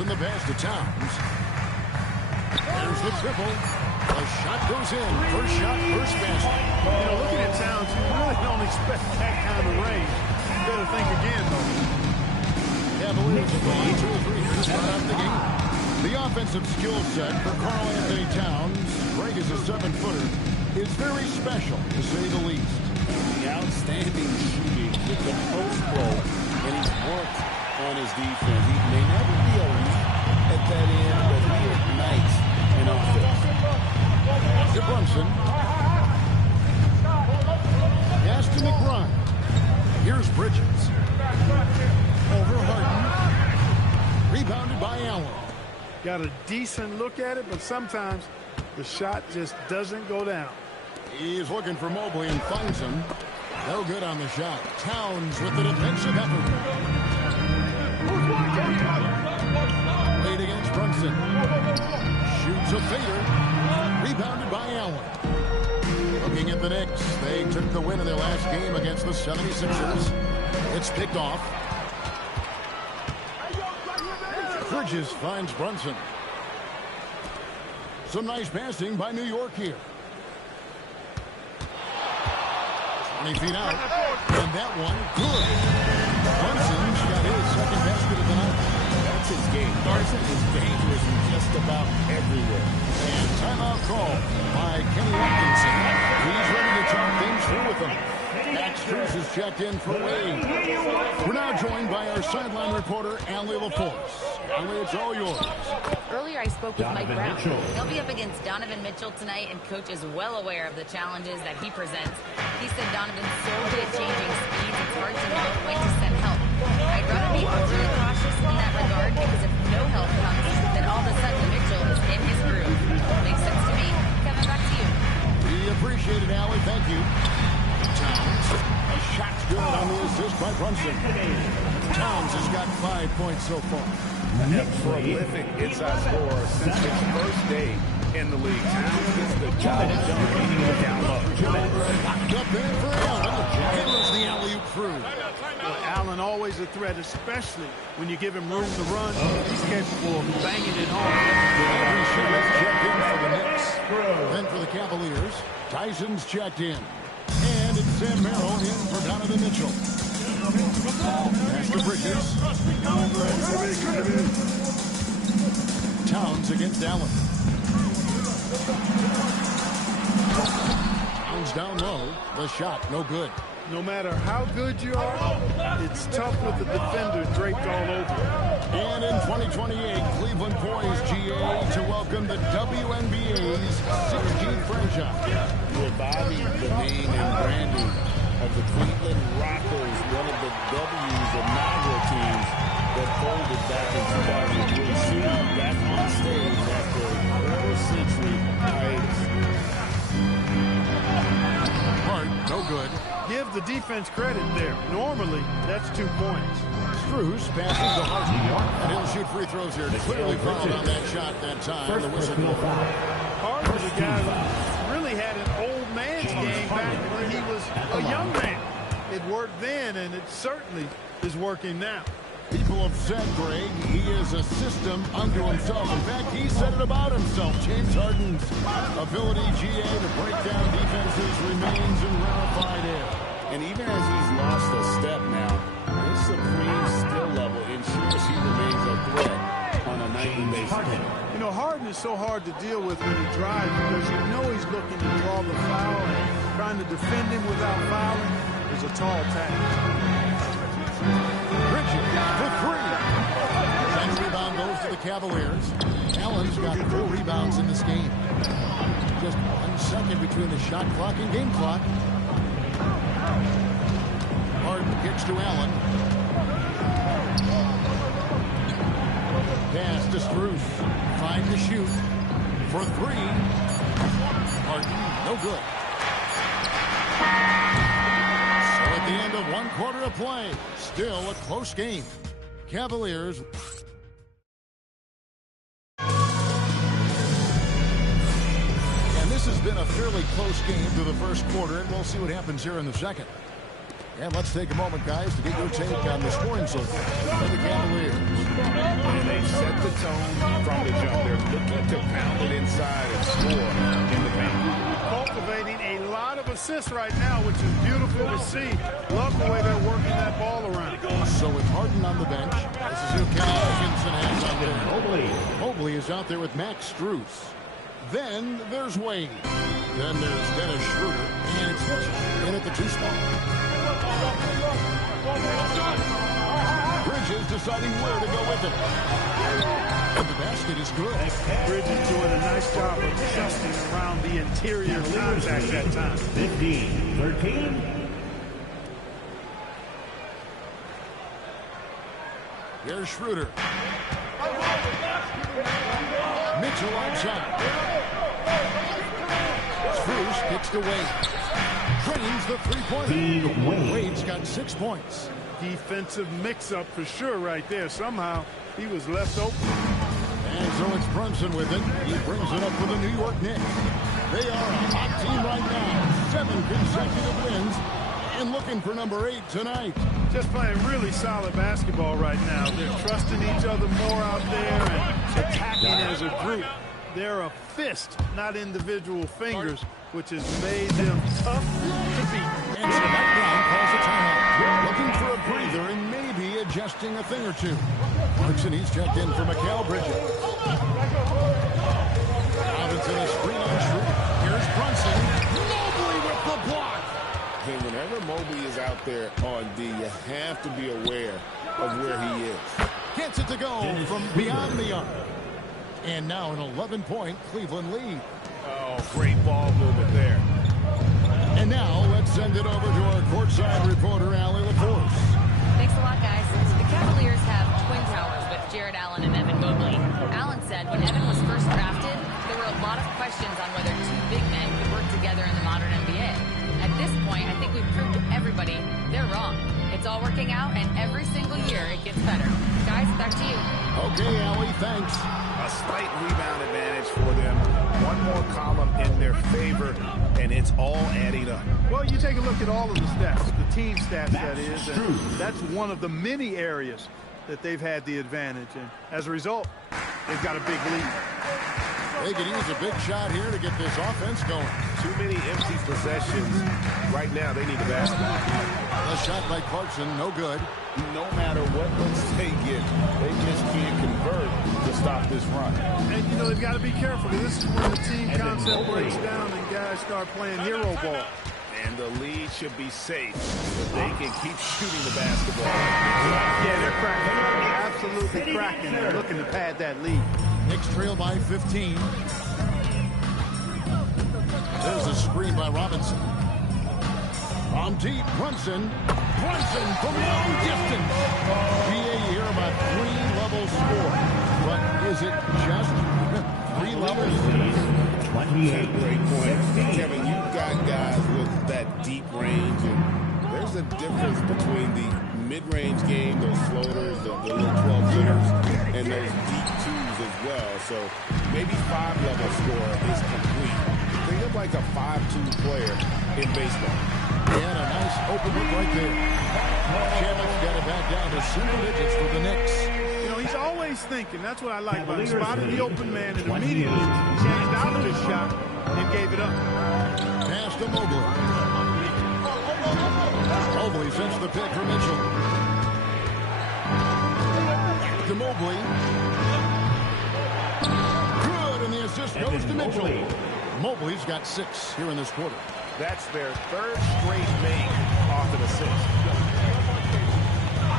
in the pass to Towns. There's the triple. The shot goes in. First shot, first basket. You know, looking at Towns, you really don't expect that kind of range. You better think again, though. Cavaliers have gone 2 or 3 here to start out the game. The offensive skill set for Karl Anthony Towns, great as a 7-footer, is very special, to say the least. The outstanding shooting with the post play, and he's worked on his defense. He may never be elite at that end, but he ignites an offense. To Brunson. Pass to McBride. Here's Bridges. Over Harden. Rebounded by Allen. Got a decent look at it, but sometimes the shot just doesn't go down. He's looking for Mobley and finds him. No good on the shot. Towns with the defensive effort. Played against Brunson. Shoots a fader. Rebounded by Allen. Looking at the Knicks. They took the win in their last game against the 76ers. It's picked off. Bridges finds Brunson. Some nice passing by New York here. 20 feet out. And that one, good. Brunson's got his second basket of the night. That's his game. Brunson is dangerous in just about everywhere. And timeout call by Kenny Atkinson. He's ready to talk things through with them. Max Strus is checked in for Wade. We're now joined by our sideline reporter, Allie LaForce. Allie, it's all yours. Earlier I spoke with Mike Brown. He'll be up against Donovan Mitchell tonight, and Coach is well aware of the challenges that he presents. He said Donovan's so good at changing speeds, it's hard to know when to send help. I'd rather be overly cautious in that regard, because if no help comes, then all of a sudden Mitchell is in his groove. Makes sense to me. Kevin, back to you. We appreciate it, Allie. Thank you. Towns. A shot's good on the assist by Brunson. Towns has got 5 points so far. A prolific inside scorer since his first day in the league. Towns gets the job done down low. Locked up there for Allen. Handles the alley-oop through. Well, Allen always a threat, especially when you give him room to run. He's capable of banging it home. That's checked in for the Knicks. Then for the Cavaliers, Tyson's checked in. And it's Sam Merrill in for Donovan Mitchell. Pass to Bridges. Towns against Allen. Towns down low. The shot, no good. No matter how good you are, it's tough with the defender draped all over. And in 2028, Cleveland poised, GA, to welcome the WNBA's 16th franchise. Reviving the name and branding of the Cleveland Rockers, one of the W's inaugural teams that folded back in 2003. Soon back on stage after a quarter-century hiatus. Hart, no good. Give the defense credit there. Normally, that's 2 points. Strus passes to Hart. And he'll shoot free throws here. Clearly fouled on that shot that time. The whistle goes. Hart was a guy who really had an old man's game back when he was a young man. It worked then, and it certainly is working now. People have said, Greg, he is a system unto himself. In fact, he said it about himself. James Harden's ability, GA, to break down defenses remains in rarefied air. And even as he's lost a step now, his supreme skill level ensures he remains a threat on a nightly basis. You know, Harden is so hard to deal with when he drives because you know he's looking to draw the foul, and trying to defend him without fouling is a tall task. Bridges for three. Second rebound goes to the Cavaliers. Allen's got 4 rebounds in this game. Just 1 second between the shot clock and game clock. Harden kicks to Allen. Pass to Strus. Find the shoot for 3. Harden, no good. So at the end of 1 quarter of play, still a close game. Cavaliers. And this has been a fairly close game through the first quarter, and we'll see what happens here in the second. And let's take a moment, guys, to get your take on the scoring so far for the Cavaliers. And they've set the tone from the jump. They're looking to pound it inside and score in the paint. Cultivating a lot of assists right now, which is beautiful to see. Love the way they're working that ball around. So with Harden on the bench, this is who Kenny Atkinson has on there. Mobley is out there with Max Strus. Then there's Wade. Then there's Dennis Schroeder. And it's Mitchell in at the 2 spot. Bridges deciding where to go with it. And the basket is good. Bridges doing a nice job of adjusting around the interior contact that time. 15-13. Here's Schroeder. Mitchell outside. Strus kicks to Wade. Drains the three-pointer. Wade's got 6 points. Defensive mix-up for sure right there. Somehow he was left open. And so it's Brunson with it. He brings it up for the New York Knicks. They are a hot team right now. 7 consecutive wins. And looking for number 8 tonight. Just playing really solid basketball right now. They're trusting each other more out there and attacking as a group. They're a fist, not individual fingers, which has made them tough to beat. And so Mike Brown calls a timeout. Looking for a breather and maybe adjusting a thing or two. Clarkson, he's checked in for Mikal Bridges. Robinson, a screen on Schroeder. Here's Brunson. Mobley with the block. And whenever Mobley is out there on D, you have to be aware of where he is. Gets it to go from beyond the arc. And now an 11-point Cleveland lead. Oh, great ball movement there. And now let's send it over to our courtside reporter, Allie LaForce. Thanks a lot, guys. The Cavaliers have twin towers with Jared Allen and Evan Mobley. Allen said when Evan was first drafted, there were a lot of questions on whether 2 big men could work together in the modern NBA. At this point, I think we've proved to everybody they're wrong. It's all working out, and every single year it gets better. Guys, back to you. Okay, Allie, thanks. A slight rebound advantage for them. One more column in their favor, and it's all adding up. Well, you take a look at all of the stats, the team stats, that is, and that's one of the many areas that they've had the advantage. And as a result, they've got a big lead. They could use a big shot here to get this offense going. Too many empty possessions. Right now, they need the basket. A shot by Clarkson, no good. No matter what looks they get, they just can't convert to stop this run. And, you know, they've got to be careful. This is when the team concept breaks down and guys start playing hero ball. And the lead should be safe if they can keep shooting the basketball. Yeah, they're cracking. Absolutely cracking. They're looking to pad that lead. Knicks trail by 15. There's a screen by Robinson. On deep, Brunson. Brunson from long distance. BA here about 3-level score. But is it just 3 levels? 28. Great point. Kevin, you've got guys with that deep range, and there's a difference between the mid-range game, those floaters, the little 12-footers, and those deep twos as well. So maybe 5-level score is complete. Think of like a 5-2 player in baseball. And a nice open look right there. Chavez got it back down to single digits for the Knicks. You know, he's always thinking. That's what I like about him. Spotted the open man and immediately changed out of his shot and gave it up. Pass to Mobley. Mobley sends the pick for Mitchell. To Mobley. Good, and the assist goes to Mitchell. Mobley's got 6 here in this quarter. That's their 3rd straight make off an assist.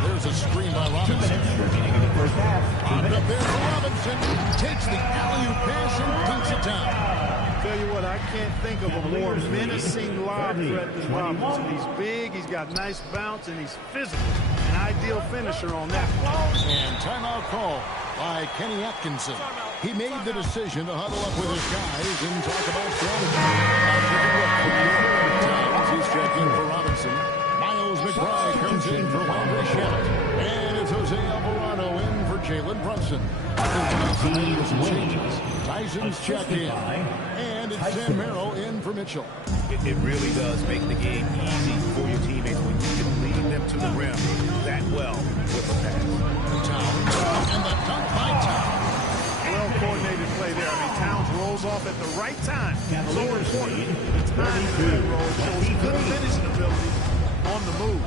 There's a screen by Robinson. Up there for Robinson. Takes the alley-oop pass and dunks it down. Tell you what, I can't think of a more menacing lob threat than Robinson. He's big, he's got nice bounce, and he's physical. An ideal finisher on that. And timeout call by Kenny Atkinson. He made the decision to huddle up with his guys and talk about strategy. He's checking for Robinson. Miles McBride comes in for Landry Shamet. And it's Jose Alvarado in for Jalen Brunson. Tyson's checked in. And it's Sam Merrill in for Mitchell. It really does make the game easy for your teammates when you can lead them him to the rim that well with a pass. Towns, and the dunk by Towns. Well-coordinated play there. I mean, Towns rolls off at the right time. So important. The time in that roll shows good finishing ability on the move.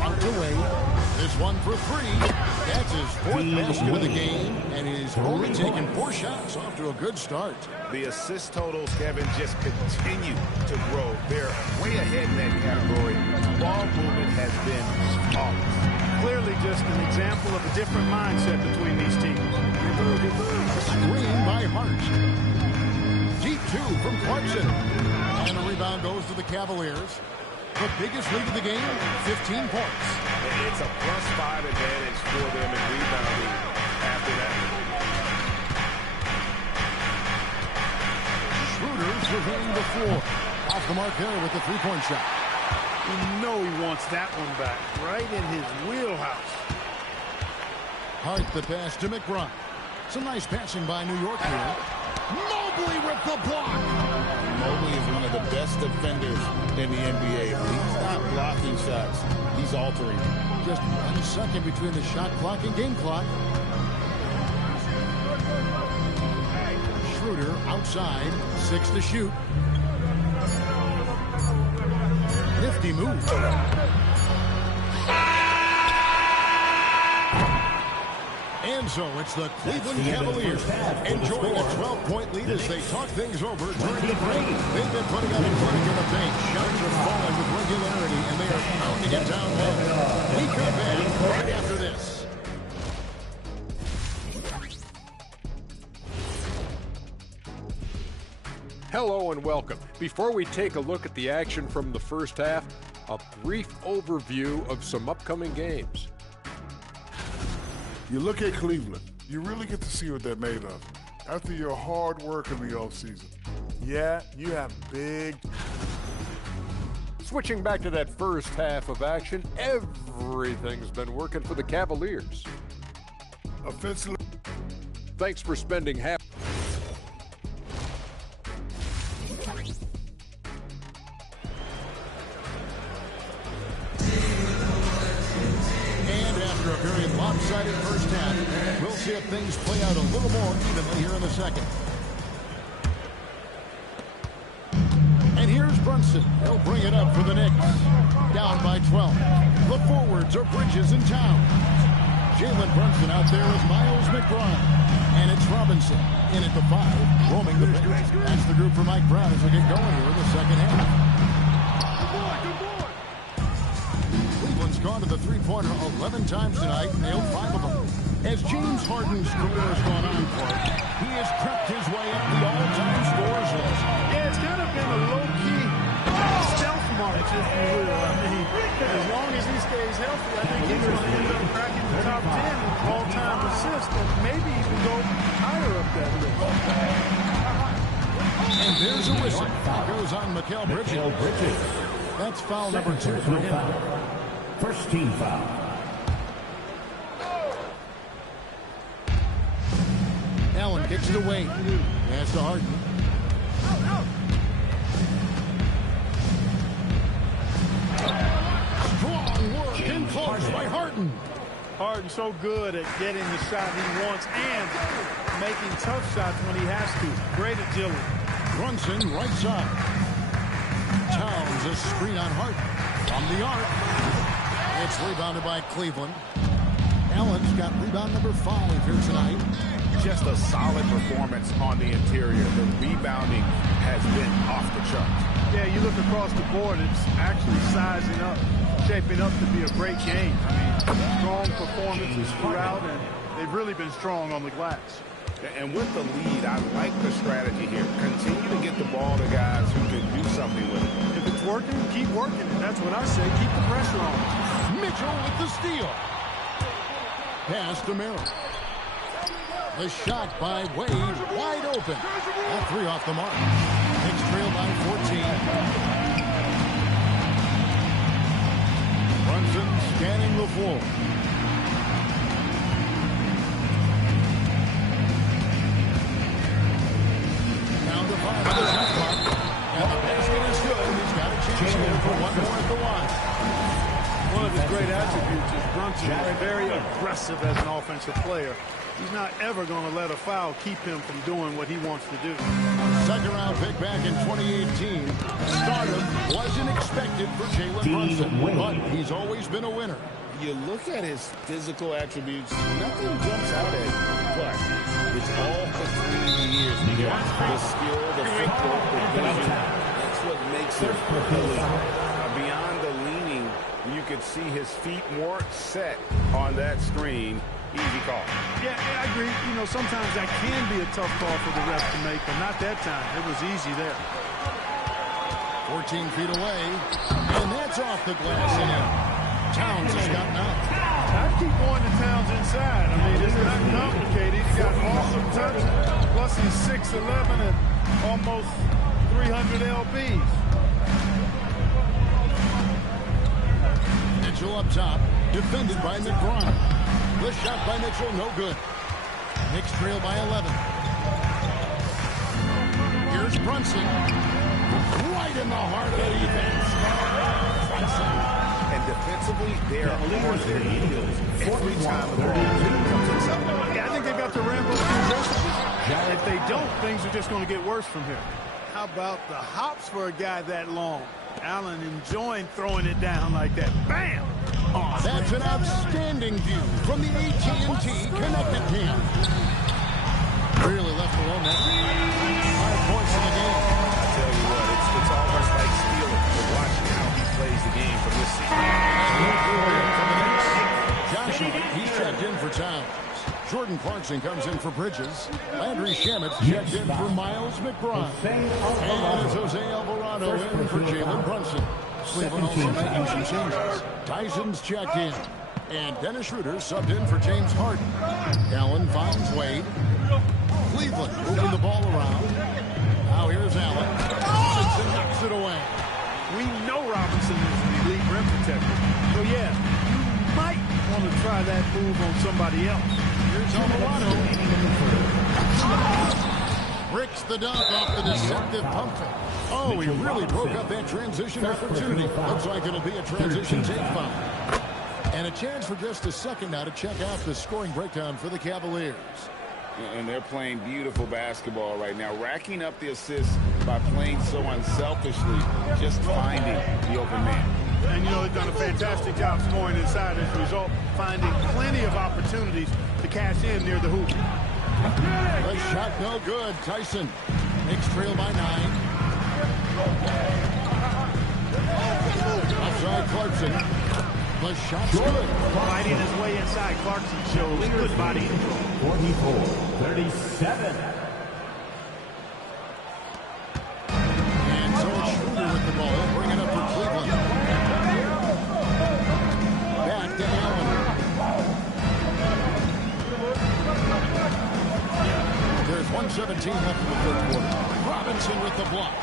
Out away. This one for three. That's his fourth basket of the game, and he's only taken 4 shots off to a good start. The assist totals, Kevin, just continue to grow. They're way ahead in that category. Ball movement has been flawless. Clearly just an example of a different mindset between these teams. Screen by Hart. Deep 2 from Clarkson. And the rebound goes to the Cavaliers. The biggest lead of the game, 15 points. It's a +5 advantage for them in rebounding after that. Schroeder surveying the floor. Off the mark there with the 3-point shot. You know he wants that one back, right in his wheelhouse. Hart the pass to McBride. Some nice passing by New York here. Mobley with the block. Mobley is one of the best defenders in the NBA. He's not blocking shots. He's altering. Just 1 second between the shot clock and game clock. Schroeder outside. 6 to shoot. Nifty move. And so it's the Cleveland Cavaliers enjoying a 12-point lead as they talk things over during the break. They've been putting on a clinic in the paint. Shots are falling with regularity, and they are pounding it down low. We come back right after this. Hello and welcome. Before we take a look at the action from the first half, a brief overview of some upcoming games. You look at Cleveland, you really get to see what they're made of. After your hard work in the offseason, yeah, you have big... Switching back to that first half of action, everything's been working for the Cavaliers. Offensively... Thanks for spending half... A very lopsided first half. We'll see if things play out a little more evenly here in the second. And here's Brunson. He'll bring it up for the Knicks. Down by 12. The forwards are Bridges and Towns. Jalen Brunson out there is Miles McBride. And it's Robinson in at the 5, roaming the paint. That's the group for Mike Brown as we get going here in the second half. Cleveland's gone to the three-pointer 11 times tonight, nailed 5 of them. As James Harden's career has gone on for him, he has crept his way up the all-time scorers list. Yeah, it's kind of been a low-key stealth march, if you will. I mean, as long as he stays healthy, I think he's going to end up cracking the top 10 in all-time assists, and maybe even go higher up that list. And there's a whistle. It goes on Mikal Bridges. That's foul number 2 for him. First team foul. Allen kicks it away. Pass to Harden. Strong work in close by Harden. Harden so good at getting the shot he wants and making tough shots when he has to. Great agility. Brunson right side. Towns a screen on Harden. From the arc. It's rebounded by Cleveland. Allen's got rebound number 5 here tonight. Just a solid performance on the interior. The rebounding has been off the charts. Yeah, you look across the board, it's actually sizing up, shaping up to be a great game. I mean, strong performances throughout, and they've really been strong on the glass. And with the lead, I like the strategy here. Continue to get the ball to guys who can do something with it. If it's working, keep working. And that's what I say. Keep the pressure on. Mitchell with the steal. Pass to Merrill. The shot by Wade, wide open. All 3 off the mark. Knicks trail by 14. Brunson scanning the floor. Down to 5 on the shot clock. And the basket is good. He's got a chance here for one more at the line. One of his great attributes is Brunson is very aggressive as an offensive player. He's not ever going to let a foul keep him from doing what he wants to do. Second round pick back in 2018. Stardom wasn't expected for Jalen Brunson, but he's always been a winner. You look at his physical attributes, nothing jumps out at Clark. It's all the 3 years. The skill, the football, the vision. That's what makes him elite. Beyond the leaning, you could see his feet more set on that screen. Easy call. Yeah, I agree. You know, sometimes that can be a tough call for the ref to make, but not that time. It was easy there. 14 feet away, and that's off the glass and in. Towns has gotten out. I keep going to Towns inside. I mean, it's not complicated. He's got awesome touch. Plus, he's 6'11" and almost 300 lbs. Mitchell up top, defended by McBride. The shot by Mitchell, no good. Knicks trail by 11. Here's Brunson. Right in the heart of the defense. Brunson. And defensively, they are on their heels every time the ball comes inside. Yeah, I think they've got to ramp up the aggressiveness. If they don't, things are just going to get worse from here. How about the hops for a guy that long? Allen enjoying throwing it down like that. Bam! Oh, that's an outstanding view from the AT&T connected cam. Really left alone that 5 points in the game. I tell you what, it's almost like stealing for watching how he plays the game from this season. Josh, he's checked in for Towns. Jordan Clarkson comes in for Bridges. Landry Shamit's checked in for Miles McBride. And it's Jose Alvarado in for Jalen Brunson. Cleveland also making some changes. Tyson's checked in. And Dennis Schroeder subbed in for James Harden. Allen finds Wade. Cleveland moving the ball around. Now here's Allen. Robinson knocks it away. We know Robinson is an elite rim protector. So, yeah, you might want to try that move on somebody else. Here's Alvarado. Bricks the dunk off the deceptive pump fake. Oh, he really broke up that transition opportunity. Looks like it'll be a transition take foul. And a chance for just a second now to check out the scoring breakdown for the Cavaliers. And they're playing beautiful basketball right now, racking up the assists by playing so unselfishly, just finding the open man. And, you know, they've done a fantastic job scoring inside as a result, finding plenty of opportunities to cash in near the hoop. The shot no good. Tyson. Knicks trail by 9. Outside Clarkson. The shot's good. Fighting his way inside, Clarkson shows good body control. 44-37. And so it's Schroeder with the ball. Bring it up for Cleveland. Back to Allen. There's 1:17 left in the third quarter. Robinson with the block.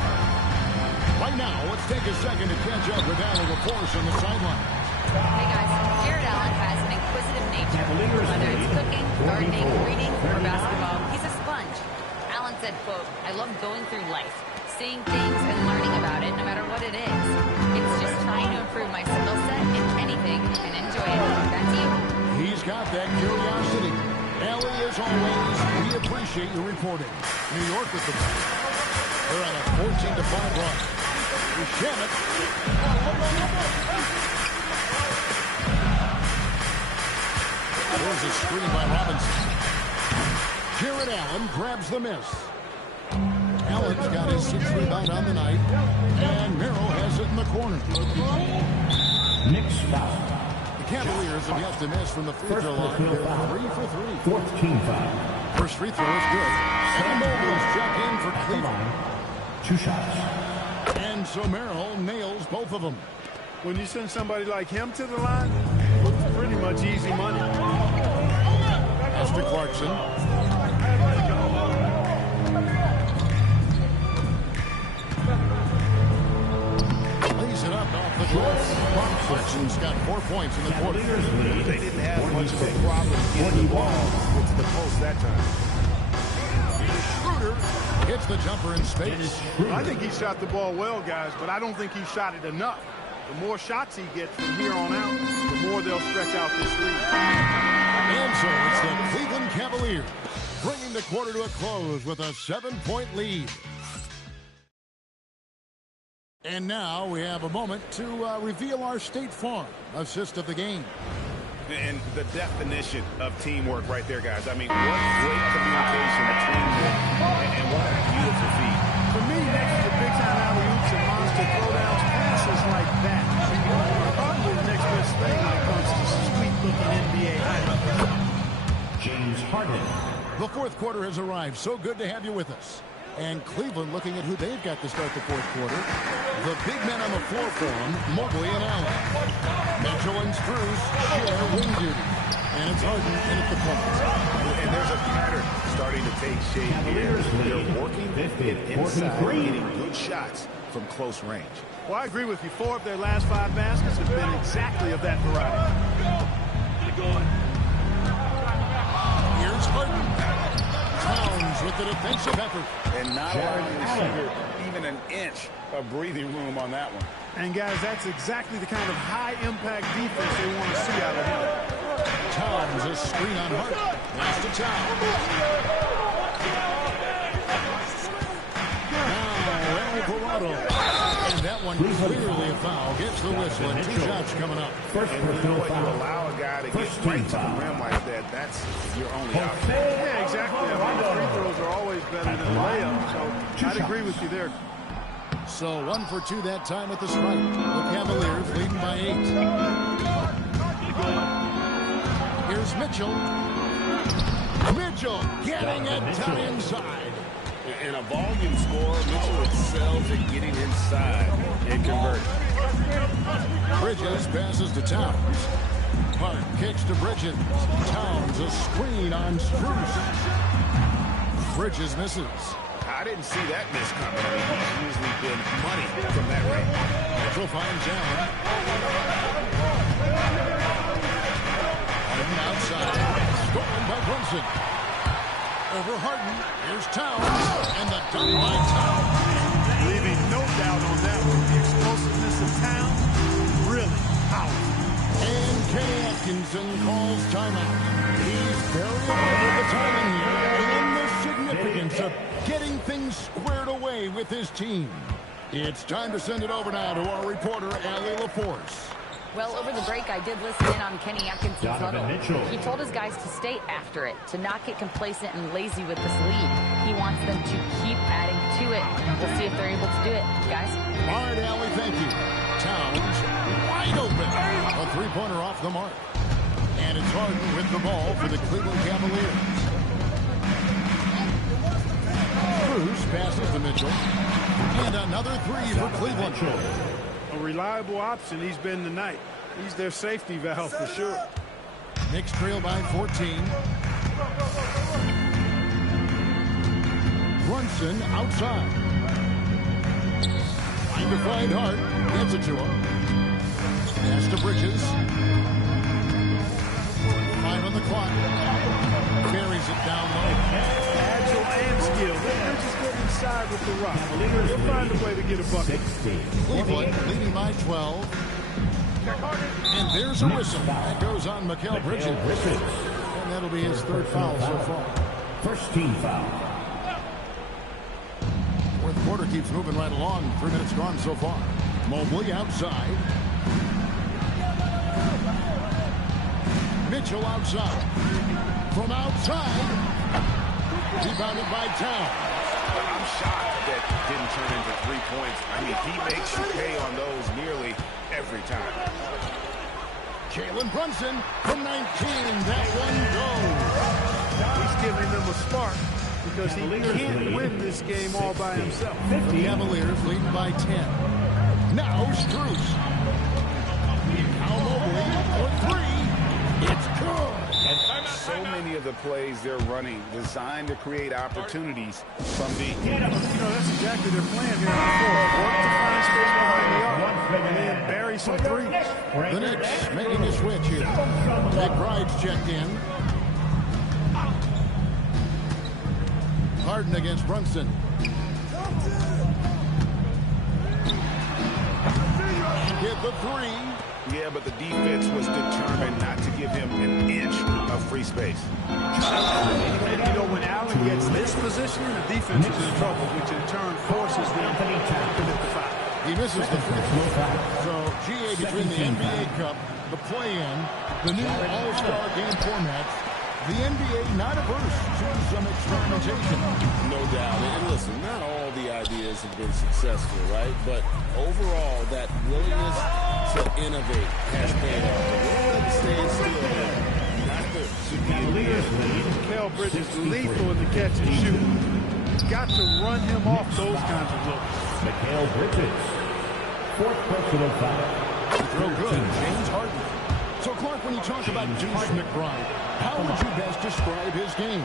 Right now, let's take a second to catch up with Allen LaForce on the sideline. Hey guys, Jared Allen has an inquisitive nature. Whether it's cooking, gardening, reading, or basketball, he's a sponge. Allen said, quote, "I love going through life, seeing things and learning about it no matter what it is. It's just trying to improve my skill set in anything and enjoy it." Back to you. He's got that curiosity. Allie, as always, we appreciate your reporting. New York with the ball. They're on a 14-5 run. Shamit. There's a screen by Robinson. Jared Allen grabs the miss. Allen's got his 6th rebound on the night. And Merrill has it in the corner. Knicks foul. The Cavaliers have yet to miss from the free throw line. They're 3 for 3. Fourth team foul. First free throw is good. And Mobley's check in for Cleveland. 2 shots. And so Merrill nails both of them. When you send somebody like him to the line, it's pretty much easy money. As to Clarkson. Lays it up off the glass. Clarkson's got 4 points in the quarter. They didn't have much of a problem getting the ball into the post that time. Schroeder hits the jumper in space. I think he shot the ball well, guys, but I don't think he shot it enough. The more shots he gets from here on out, the more they'll stretch out this lead. And so it's the Cleveland Cavaliers bringing the quarter to a close with a 7-point lead. And now we have a moment to reveal our State Farm assist of the game. And the definition of teamwork right there, guys. I mean, what great communication between them, and what a beautiful feed. For me, next to the big-time alley-oops and monster throwdowns, passes like that are probably the next best thing when it comes to sweet-looking NBA highlights. James Harden. The fourth quarter has arrived. So good to have you with us. And Cleveland looking at who they've got to start the fourth quarter. The big men on the floor for them, Mobley and Allen. Mitchell and Strus share wing duty. And it's Harden in at the point. And there's a pattern starting to take shape here. They're working inside, getting good shots from close range. Well, I agree with you. 4 of their last 5 baskets have been exactly of that variety. Here's Harden. Towns with the defensive effort. And not allowing the shooter even an inch of breathing room on that one. And, guys, that's exactly the kind of high-impact defense they want to see out of him. Towns, a screen on Harden. Pass to Towns. Now, Alvarado. And that one clearly a foul. Gets the whistle, and 2 shots coming up. And you know what? You allow a guy to get right to the rim like that, that's your only option. Yeah, exactly. I mean, the free throws are always better than a layup, so I'd agree with you there. So 1 for 2 that time at the stripe. The Cavaliers leading by 8. Here's Mitchell. Mitchell getting it down inside. In a volume score, Mitchell excels at getting inside and converting. Bridges passes to Towns. Hart kicks to Bridges. Towns a screen on Strus. Bridges misses. I didn't see that miss coming. I mean, he's usually been money from that range. Mitchell finds Allen. Harden outside. Stolen by Brunson. Over Harden. Here's Towns. And the dunk by Towns. Leaving no doubt on that one. The explosiveness of Towns, really powerful. And Kenny Atkinson calls timeout. He's very aware of the timing here and the significance of getting things squared away with his team. It's time to send it over now to our reporter, Allie LaForce. Well, over the break, I did listen in on Kenny Atkinson's huddle. He told his guys to stay after it, to not get complacent and lazy with this lead. He wants them to keep adding to it. We'll see if they're able to do it, guys. All right, Allie, thank you. Towns wide open. A three-pointer off the mark. And it's Harden with the ball for the Cleveland Cavaliers. Cruz passes to Mitchell. And another 3 for Cleveland. A reliable option he's been tonight. He's their safety valve for sure. Knicks trail by 14. Brunson outside. Trying to find Hart. Gets it to him. Pass to Bridges. 5 on the clock. Carries it down low. Agile and skill. Bridges get inside with the rock. He'll find a way to get a bucket. Cleveland leading by 12. And there's a whistle. That goes on Mikal Bridges. And that'll be his 3rd foul so far. First team foul. Fourth quarter keeps moving right along. 3 minutes gone so far. Mobley outside. Mitchell outside. From outside. Rebounded by Towns. I'm shocked that didn't turn into 3 points. I mean, he makes you pay on those nearly every time. Jalen Brunson from 19. That one goes. He's giving them a spark because he can't win this game all by himself. The Cavaliers leading by 10. Now Strus. Now Mobley for 3. It's good. So many of the plays they're running designed to create opportunities from the... You know, that's exactly their plan here on the floor. Work to find space behind the arc and then bury some threes. The Knicks making a switch here. McBride's checked in. Harden against Brunson. And get the three. Yeah, but the defense was determined not to give him an inch of free space. And, you know, when Allen gets this position, the defense is in trouble, which in turn forces them to commit the foul. He misses the free throw. So, GA, between the NBA Cup, the play-in, the new All-Star game format, the NBA not averse to some experimentation. No doubt. And listen, not all the ideas have been successful, right? But overall, that willingness to innovate has paid off. The stand still. Nothing should be in the air. Kel Bridges lethal in the catch and shoot. He's got to run him off those kinds of looks. Kel Bridges, fourth personal foul. Real good. James Harden. So, Clark, when you talk about Deuce McBride, how would you best describe his game?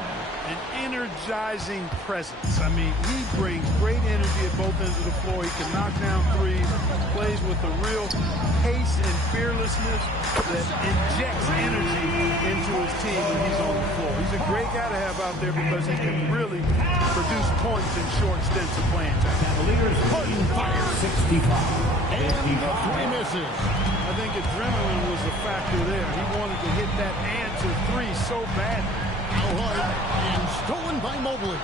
An energizing presence. I mean, he brings great energy at both ends of the floor. He can knock down threes, plays with a real pace and fearlessness that injects energy into his team when he's on the floor. He's a great guy to have out there because he can really produce points in short stints of playing time. Harden fires 65. And the three misses. I think adrenaline was a factor there. He wanted to hit that answer three so bad. Al Hart, and stolen by Mobley.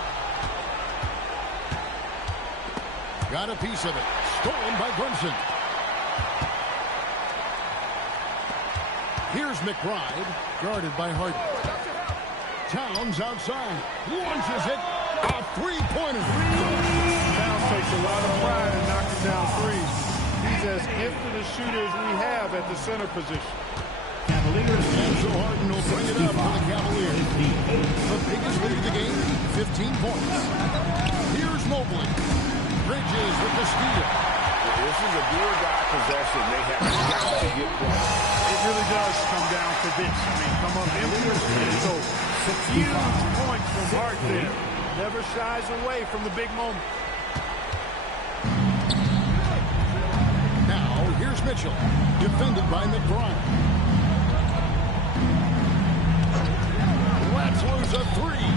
Got a piece of it. Stolen by Brunson. Here's McBride, guarded by Harden. Towns outside. Launches it. A three-pointer. Towns takes a lot of pride in knocking down threes. He's as gifted a shooter as we have at the center position. And so Harden will bring it up for the Cavaliers. The biggest lead of the game, 15 points. Here's Mobley. Bridges with the steal. This is a do-or-die possession. They have got to get points. It really does come down to this. I mean, come up empty and it's over. Huge points from Hart there. Never shies away from the big moment. Now, here's Mitchell, defended by McBride. Let's lose a three.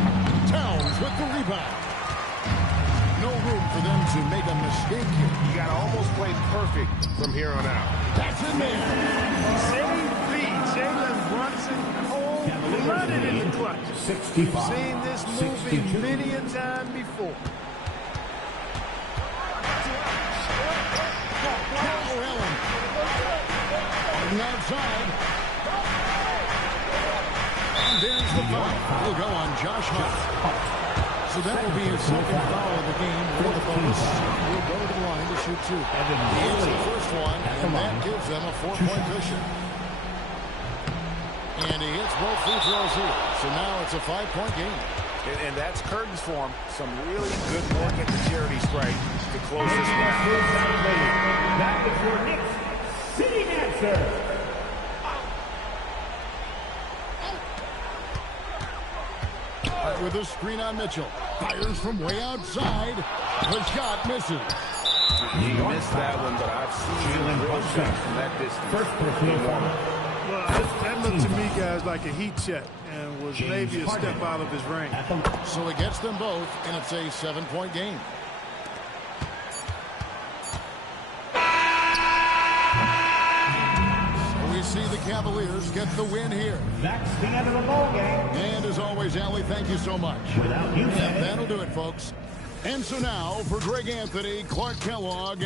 Towns with the rebound. No room for them to make a mistake here. You got to almost play perfect from here on out. That's in there. Save feed. Jalen Brunson cold-blooded in the clutch. 65. We've seen this movie 62. many a time before. Allen. Harden outside. And there's the foul. Will go on Josh Hart. So that will be his second foul of the game for the Bucks. He'll go to the line to shoot two. He hits the first one, and that gives them a 4-point cushion. And he hits both free throws here. So now it's a 5-point game. And that's curtains for him. Some really good work at the charity stripe to close this round. Back is your Knicks sitting answer. With a screen on Mitchell. Fires from way outside. The shot misses. He missed that one, but I've seen him real shots from that distance. First personal foul. Well, that looked to me, guys, like a heat check and was maybe a step out of his range. So it gets them both, and it's a 7-point game. We see the Cavaliers get the win here. That's the end of the ball game. And as always, Allie, thank you so much. Without you, and that'll do it, folks. And so now, for Greg Anthony, Clark Kellogg,